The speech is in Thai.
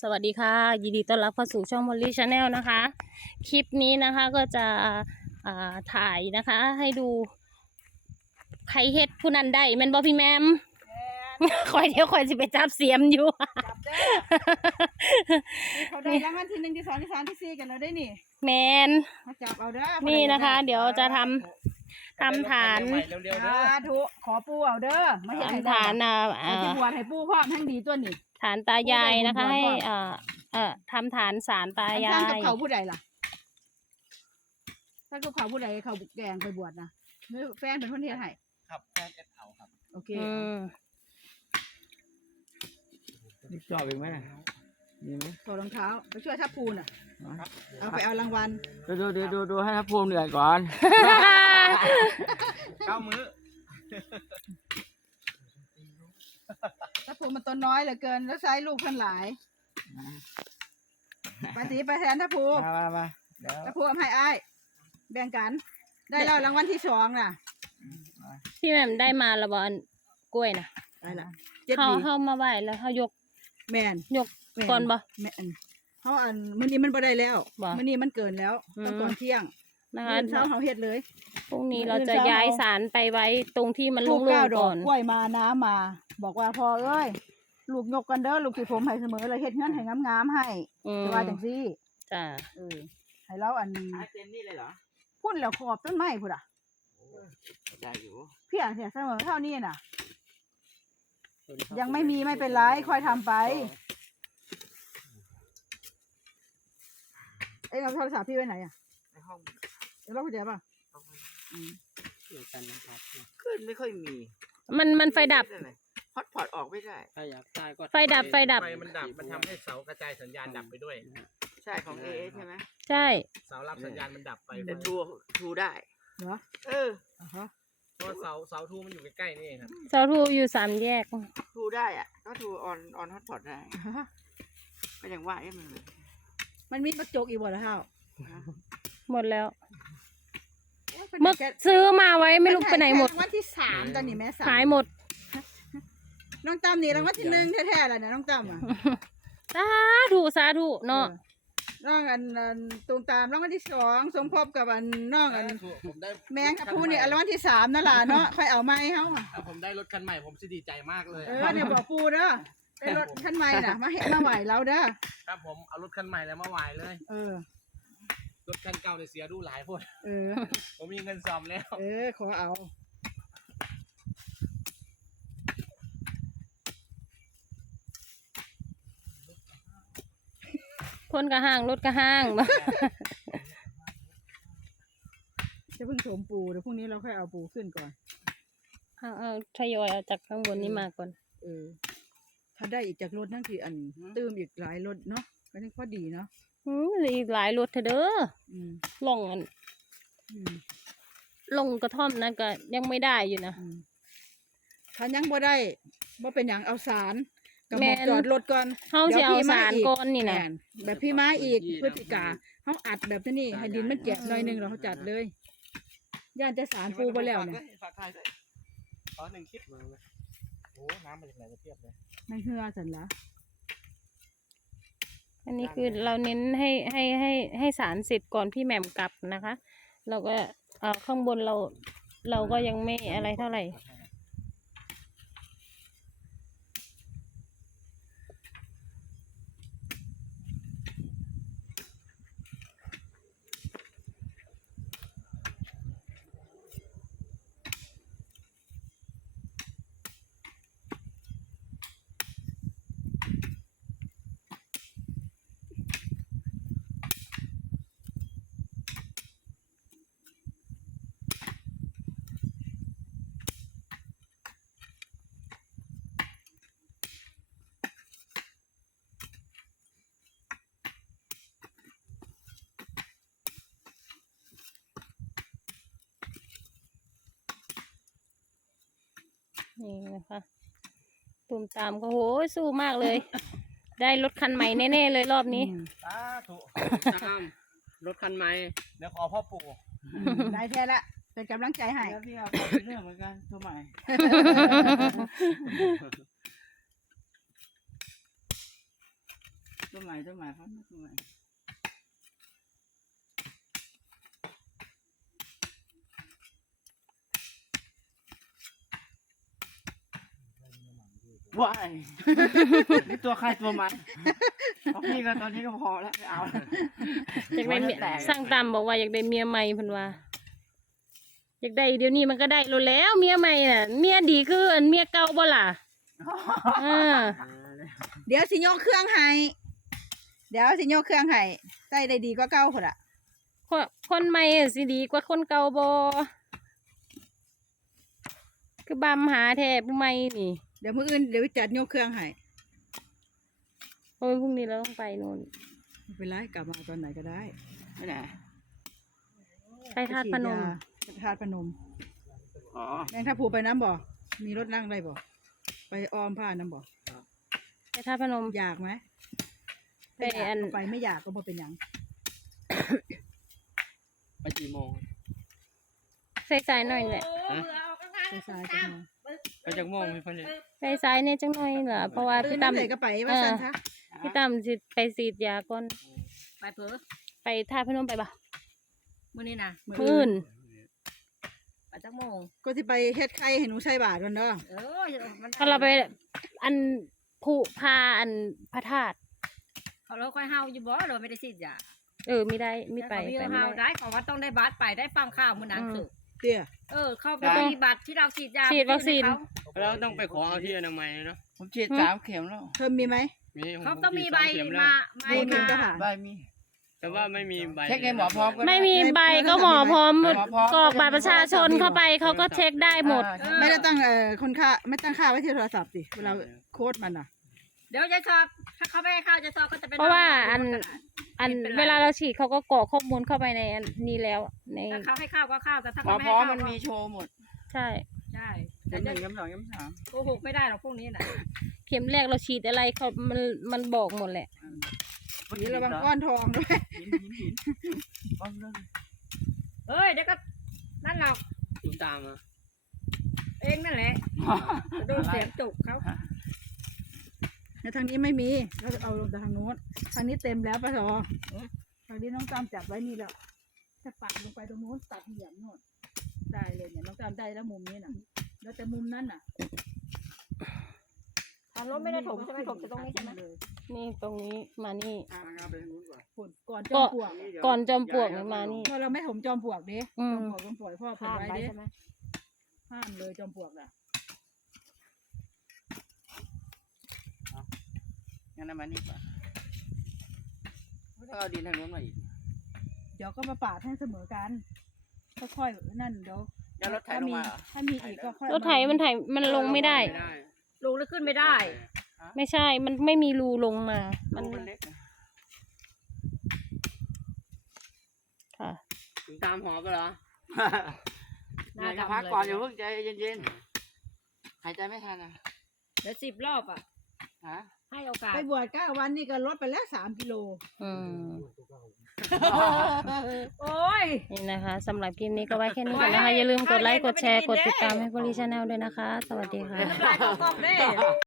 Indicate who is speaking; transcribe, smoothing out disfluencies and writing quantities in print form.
Speaker 1: สวัสดีค่ะยินดีต้อนรับเข้าสู่ช่อง Molly Channel นะคะ คลิปนี้นะคะก็จะถ่ายนะคะให้ดูใครเฮ็ดผู้นั้นได้แม่นบ่พี่แมมคอยเดี๋ยวคอยสิไปจับเสียมอยู่
Speaker 2: จับเด้อนี่เขาได้รางวัลที่ 1 ที่ 2 ที่ 3 ที่ 4กันแล้วได้นี่
Speaker 1: แมน
Speaker 2: มาจับเอาเด้อ
Speaker 1: นี่นะคะ เดี๋ยวจะทำฐาน
Speaker 2: สาธุขอปูเอาเด้อมาเห็น
Speaker 1: ทำฐาน
Speaker 2: ที่บวชให้ปูพร้อมทั้งดีตัวนี่
Speaker 1: ฐานตายายนะคะให้ทำฐานศาลตายา
Speaker 2: ท่านกับ
Speaker 1: ย
Speaker 2: เขาผู้ใดล่ะท่านกับเขาผู้ใดเขาแกงไปบวชนะแฟนเป็นคนเฮ็ดให้
Speaker 3: ครับแฟนเอฟเขาครับ
Speaker 2: โอเค
Speaker 4: นี่จอบอีกไหมมีไหม
Speaker 2: ถอดรองเท้าไปช่วยทับปูน่ะเอาไปเอารางวัล
Speaker 4: ดูให้ทัพภูมิเหนื่อยก่อน
Speaker 3: 9 มื้อ
Speaker 2: ทับปูมันตัวน้อยเหลือเกินแล้วใช้ลูกเพิ่นหลายไปสิไปแทนทับปู
Speaker 4: มาเดี๋ยว
Speaker 2: ทับปูเอาให้อ้ายแบ่งกัน ได้แล้วรางวัลที่ 2น่ะ
Speaker 1: พี่แมมได้มาและบอนกล้วยนะ
Speaker 2: ได้ละเจ็ด
Speaker 1: เขา
Speaker 2: ดี
Speaker 1: เข้ามาไหวแล้วเขายก
Speaker 2: แมน
Speaker 1: ยกก่อนบ่
Speaker 2: แมนเขามื้อนี้มันบ่ได้แล้ว
Speaker 1: บ่
Speaker 2: มื้อนี้มันเกินแล้วต้องก่อนเที่ยง
Speaker 1: นะคะ
Speaker 2: มื้อเช้าเขาเฮ็ดเลย
Speaker 1: พรุ่งนี้เราจะย้ายศาลไปไว้ตรงที่มัน
Speaker 2: ลู
Speaker 1: โล่
Speaker 2: ก
Speaker 1: ง
Speaker 2: 9 ด
Speaker 1: ๆ
Speaker 2: อ
Speaker 1: ก่
Speaker 2: ก
Speaker 1: อน
Speaker 2: กล้วยมาน้ำมา บอกว่าพ่อเอ้ยลูกยกกันเด้อลูกสิผมให้เสมอเลยเฮ็ดเงินให้งามๆให้
Speaker 1: อืม
Speaker 2: แต่ว่าจังซี่
Speaker 1: จ้า
Speaker 2: ให้เราอัน
Speaker 4: เต็มนี่เลยเหรอ
Speaker 2: พุ่นแล้วขอบต้นไม้พุ่นอ่ะ
Speaker 4: ได้อยู่
Speaker 2: เพียงเสียเสมอเท่านี้น่ะ ยังไม่มีไม่เป็นไรค่อยทำไปเอาโทรศัพท์พี่ไว้ไหนอ่ะ
Speaker 4: ในห้อง
Speaker 2: เดี๋ยวเราคุยป่ะ
Speaker 4: เกี่ยวกันนะครับขึ้นไม่ค่อยมี
Speaker 1: มันไฟดับ
Speaker 4: ฮอตพอตออกไม่ได้
Speaker 3: ถ้าอยากได้ก็
Speaker 1: ไฟดับ
Speaker 3: ไฟมันดับมันทำให้เสากระจายสัญญาณดับไปด้วย
Speaker 4: ใช่ของเอใช่ไหม
Speaker 1: ใช่
Speaker 3: เสารับสัญญาณมันดับไป
Speaker 4: แต่ทูได้
Speaker 2: เหรอ
Speaker 3: เพราะเสาทูมันอยู่ใกล้ๆนี่เองครับ
Speaker 1: เสาทูอยู่3 แยก
Speaker 4: ทูได้อ่ะก็ทูออนฮอตพอตได้ก็ยังว่ามันเลย
Speaker 2: มันมีกระจกอีกบ่ล่ะเฮา
Speaker 1: หมดแล้วเมื่อซื้อมาไว้ไม่รู้ไปไหนหมด
Speaker 2: รางวัลที่ 3ตอนนี้แม่
Speaker 1: ขายหมด
Speaker 2: น้องตั้มนี่รางวัลที่ 1แท้ๆแล้วเนี่ยน้องตั้มอ่ะ
Speaker 1: สาธุเนาะ
Speaker 2: น้องอันตูมตามรางวัลที่ 2สมภพกับอันน้องอัน
Speaker 3: ผมได้
Speaker 2: แมงกับผู้นี่รางวัลที่ 3นั่นล่ะเนาะค่อยเอาไม้เฮา
Speaker 3: ถ้าผมได้รถคันใหม่ผมจะดีใจมากเลย
Speaker 2: เนี่ยบอกปูเด้อได้รถคันใหม่น่ะมาเฮ็ดมาไหวเราเด้อ
Speaker 3: ครับผมเอารถคันใหม่แล้วมาไหวเลย รถคันเก่าเนี่ยเสียดูหลายพวกผมมีเงินซ่อมแล้ว
Speaker 2: ขอเอา
Speaker 1: คนกระห้างรถกระห้าง
Speaker 2: จะเพิ่งโถมปูเดี๋ยวพรุ่งนี้เราค่อยเอาปูขึ้นก่อน
Speaker 1: เอาทยอยเอาจากข้างบนนี้มาก่อน
Speaker 2: ถ้าได้อีกจากรถนั่นคืออันตื้มอีกหลายรถเนาะก็นี่พอดีเนาะ
Speaker 1: เหลืออีกหลายรถเถอะเด้อ ลงลงกระท่อมนั่นก็ยังไม่ได้อยู่นะ
Speaker 2: ถ้ายังบ่ได้บ่เป็นอย่างเอาสารกับหม
Speaker 1: แม่
Speaker 2: อก
Speaker 1: น
Speaker 2: จอดรถก่อน
Speaker 1: เฮาสิเอาสารก่อนนี่นะ
Speaker 2: แม่แบบพี่ไม้อีกพฤศจิกาเขาอัดแบบนี้ให้ดินมันเจ็บหน่อยหนึงเราเขาจัดเลยย่านจะสารปูไปแล้วเนี่ย
Speaker 3: ฝากถ่ายด้วยขอ1 คลิปมาเลยโอ้น้ำมาจากไหนมาเทียบเลย
Speaker 2: ไม่เหือสันละ
Speaker 1: อันนี้คือเราเน้นให้สารเสร็จก่อนพี่แหม่มกลับนะคะ เราก็ข้างบนเราก็ยังไม่อะไรเท่าไหร่ นี่นะคะตูมตามก็โหสู้มากเลย ได้รถคันใหม่แน่ๆเลยรอบนี้
Speaker 3: สาธุรถคันใหม่เดี๋ยวขอพ่อปู่
Speaker 2: ได้แท้ละเป็นกำลังใจให้
Speaker 4: แล้วพี่เอาเรื่องเหมือนกันตัวใหม่
Speaker 2: น
Speaker 4: ตัวใหม่เขาตัวใหม่ว้ายนี่ตัวใครตัวมันเพราะพี่ก็ตอนนี้ก็พอแล้วไม่เอาแล้ว
Speaker 1: อยากได้เมียสร้างตามบอกว่าอยากได้เมียใหม่เพิ่นว่าอยากได้เดี๋ยวนี้มันก็ได้แล้วเมียใหม่น่ะเมียดีคืออันเมียเก่าบ่ล่ะเออ
Speaker 2: เดี๋ยวสิโยกเครื่องให้ใส่ได้ดีกว่าเก่าพุ่นล่ะ
Speaker 1: คนใหม่สิดีกว่าคนเก่าบ่คือบำหาแท้ผู้ใหม่นี่
Speaker 2: เดี๋ยวมื้ออื่นเดี๋ยวจัดโยกเครื่องให้
Speaker 1: เพราะว่าพรุ่งนี้เราต้องไปนู่น
Speaker 2: ไม่เป็นไรกลับมาตอนไหนก็ได้
Speaker 4: ไม่ไหน
Speaker 1: ไปธาตุพนม
Speaker 2: ธาตุพนม
Speaker 4: อ๋อ
Speaker 2: แมงทับพลูไปน้ำบ่มีรถนั่งได้บ่ไปออมผ้าน้ำบ่
Speaker 1: ไปธาตุพนม
Speaker 2: อยากไหม
Speaker 1: ไปอัน
Speaker 2: ไปไม่อยากก็บ่เป็นหยัง
Speaker 3: ไปกี่โมง
Speaker 1: ใส่สายหน่อยแหละ
Speaker 2: ไปซ้ายกันมา
Speaker 3: ไปจากโมงพี่พันธุ์
Speaker 1: ใส่สายเนี่ยจังหน่อยล่ะเพราะว่าพี่ตั้ม
Speaker 2: เลยก็ไปว่าซั่นซะ
Speaker 1: พี่ตั้มสิไปฉีดยาก่อน
Speaker 5: ไปเผลอ
Speaker 1: ไปธาตุพนมไปบ่
Speaker 5: มื้อนี้นะ
Speaker 1: มื้น
Speaker 5: ไปจักโมง
Speaker 2: ก็สิไปเฮ็ดไข่ให้หนูใส่บาตรวันเด้อ
Speaker 5: มัน
Speaker 1: ถ้าเราไปอันผูพาอันพระธาตุ
Speaker 5: เขาเราค่อยเฮาอยู่บ่เราไม่ได้สิจ้ะ
Speaker 1: ไม่ได้ไม่ไป
Speaker 5: เขา
Speaker 1: ไป
Speaker 5: เฮา
Speaker 1: ไม่ได้
Speaker 5: ได้ของว่าต้องได้บัตรไปได้ฟังข่าวมื้อนั้นสุด
Speaker 2: เตี้ย
Speaker 5: เข้าไปมีบัตรที่เราฉีดยา
Speaker 1: ฉีดวัคซีน
Speaker 3: แล้วต้องไปขอเอาที่อนามัยเนาะ
Speaker 4: ผมฉีด3 เข็มแล้ว
Speaker 2: เธอมีไหม
Speaker 3: มี
Speaker 5: เขาต้องมีใบ
Speaker 3: ฉีด3เข็แล้ว
Speaker 5: มา
Speaker 2: มีหนึ่งก็หา
Speaker 4: ใบมี
Speaker 3: แต่ว่าไม่มีใบ
Speaker 4: เช็คในหมอพร้อมก็ด้
Speaker 1: ไม่มีใบก็หมอพร้อม
Speaker 4: หมอพร้อม
Speaker 1: กรอกบัตรประชาชนเข้าไปเขาก็เช็คได้หมด
Speaker 2: ไม่ได้ตั้งคนค่าไม่ตั้งค่าไว้ที่โทรศัพท์สิเวลาโค้ดมันอ่ะ
Speaker 5: เดี๋ยวจะสอบถ้าเขาไม่ให้เข้าจะสอบก็จะเป็น
Speaker 1: เพราะว่าอัน
Speaker 5: ไม่เป็นไร
Speaker 1: เวลาเราฉีดเขาก็กรอกข้อมูลเข้าไปในอันนี้แล้วใน
Speaker 5: ถ้าเขาให้เข้าก็เข้าแต่ถ้า
Speaker 4: หมอ
Speaker 5: เขาไม่
Speaker 4: พร้
Speaker 5: ให้
Speaker 4: อม
Speaker 5: เข้า
Speaker 4: มันมีโชว์หมด
Speaker 1: ใช่
Speaker 5: ใช่
Speaker 4: เข็
Speaker 5: แต่
Speaker 4: ม
Speaker 5: จะ
Speaker 4: 1 เข็ม 2 เข็ม 3
Speaker 5: โกหกไม่ได้หรอกพวกนี้น่ะ
Speaker 1: เข็มแรกเราฉีดอะไรเขามันบอกหมดแหละ
Speaker 2: นี่ระวังก้อนทองด้วย
Speaker 4: หินก้อนเรื่อง
Speaker 5: เอ้ยเดี๋ยวก็นั่นหรอก
Speaker 3: คุณตามมา
Speaker 5: เองนั่นแหละจะโดนเสียงจุกเขา
Speaker 2: ในทางนี้ไม่มีเราจะเอาลงแต่ทางโน้นทางนี้เต็มแล้วป้าสอทางนี้น้องตามจับไว้นี่แล้วถ้าปักลงไปตรงโน้นตัดเหยียบโน่นได้เลยเนี่ยน้องตามได้แล้วมุมนี้น่ะ แล้วแต่มุมนั้นน่ะ
Speaker 5: ทางรถไม่ได้ถมใช่ไหมถมจะตรงนี้ใช่ไหม
Speaker 1: นี่ตรงนี้มานี่
Speaker 4: ไปทางนู้นก่อน
Speaker 2: ผลก่อนจอมปลวก
Speaker 1: ก่อนจอมปลวกมานี่
Speaker 2: เพราะเราไม่ถมจอมปลวกเด้
Speaker 1: อื
Speaker 2: จอ
Speaker 1: ม
Speaker 2: มปลวกต้องปล่อยพ่อปล่อยไว้เด้
Speaker 5: ใช่ไหม
Speaker 2: ห้ามเลยจอมปลวกน่ะ
Speaker 4: งั้นเอามานี่ก่อนต้องเอาดินทางนู้นมาอีก
Speaker 2: เดี๋ยวก็มาปาดให้เสมอกันค่อยๆนั่นเดี๋ยว
Speaker 4: แล้วรถไถลงมาเหรอ
Speaker 2: ถ้ามีอีกก็ค่อย
Speaker 1: รถไถมันลงไม่ได้
Speaker 5: ลงแล้วขึ้นไม่ได้
Speaker 1: ไม่ใช่ มันไม่มีรูลงมา
Speaker 4: มั
Speaker 1: มัน
Speaker 4: นเล็กนะ
Speaker 1: ค่ะ
Speaker 3: คุณตามหอไปเหรอ
Speaker 5: หน้า
Speaker 4: เดี๋ยว
Speaker 5: ดำ
Speaker 4: พัก
Speaker 5: เลย
Speaker 4: ก่อนอย่าเพิ่งใจเย็นๆหายใจไม่ทันอ่ะ
Speaker 5: เดี๋ยว10 รอบอ่ะ
Speaker 4: ฮะ
Speaker 5: ให้โอกาส
Speaker 2: ไปบวช9 วันนี่ก็ลดไปแล้ว3 กิโล
Speaker 1: อืม
Speaker 5: โอ้ย
Speaker 1: นี่นะคะสำหรับคลิปนี้ก็ไว้แค่นี้ก่อนนะคะ อย่าลืมกดไลค์ กดแชร์ กดติดตามให้พลีชาแนลด้วยนะคะ สวัสดีค่ะ
Speaker 5: น้ำลายกองๆเด้